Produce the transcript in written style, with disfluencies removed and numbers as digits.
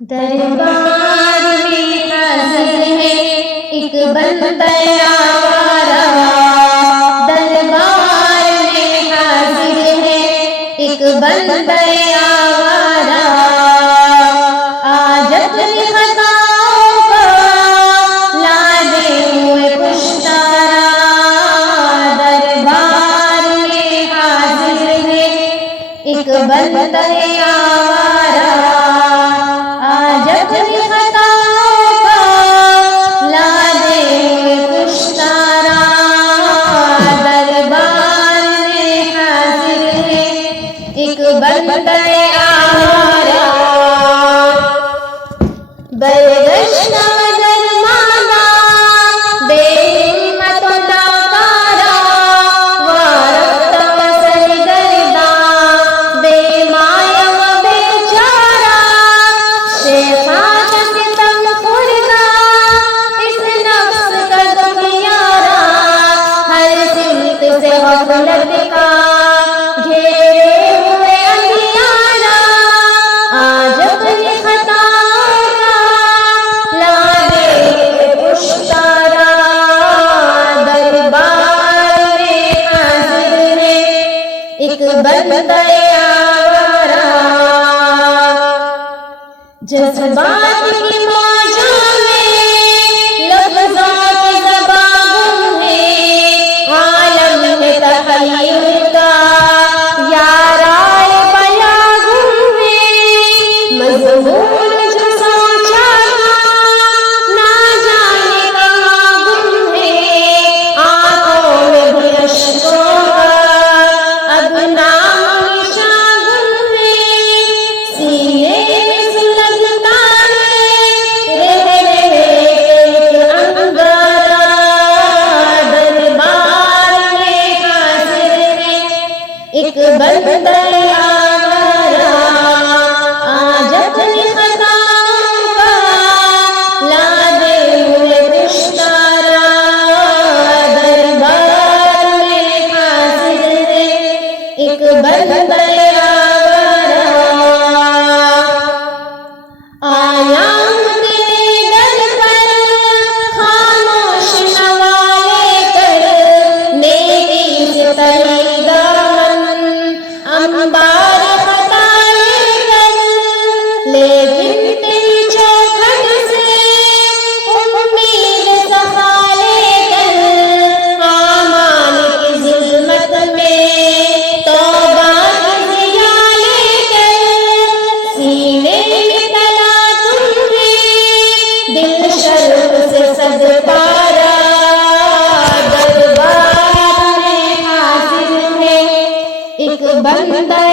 دربار میں حاضر ہے ایک بندہ آوارہ، دربار میں حاضر ہے ایک بندہ آوارہ، آج اپنی خطاؤں کو لانے ہوئے پشتارا، دربار میں حاضر ہے ایک بندہ آوارہ، آج اپنی خطاؤں کو لانے ہوئے پشتارا، دربار میں حاضر ہے ایک بندہ آوارہ، برگشتہ درماندہ بے ہمت و لاکارہ، وارفتہ و سرگرداں بے مایہ و بے چارہ، شیخان ستم خوردہ اس نفس کا دنیارہ، ہر سمت سے غفلت کا گھیرے ہوئے اندھیارہ، آج اپنی خطاؤں کا لانے ہوئے پشتارا، دربار میں حاضر ہے ایک بندہ آوارہ، جذبات کی موجوں میں لفظوں کی زباں گم ہے، عالم ہے تحیر کا یارائے بیاں گم ہے، مضمون جو سوچا تھا نہ جانے کہاں گم ہے، آنکھوں میں بھی اشکوں کا اب نام نشاں گم ہے، سینے میں سلگتا ہے رہ ایک انگارہ، دربار میں حاضر ہے ایک بندہ آوارہ، آج اپنی خطاؤں کا لانے ہوئے پشتارا، دربار میں حاضر ہے ایک بندہ آوارہ، آیا ہوں تیرے در پر خاموش نوالے کر، نیکی سے تری دامن انبار خطا لے کر، لیکن تیری چوکھٹ سے امید صفا لے کر، اعمال کی ظلمت میں توبہ کی ضیاء لے کر، سینے میں تلا تمہیں دل شرف سے صد پارا، دربار میں حاضر ہے ایک بندہ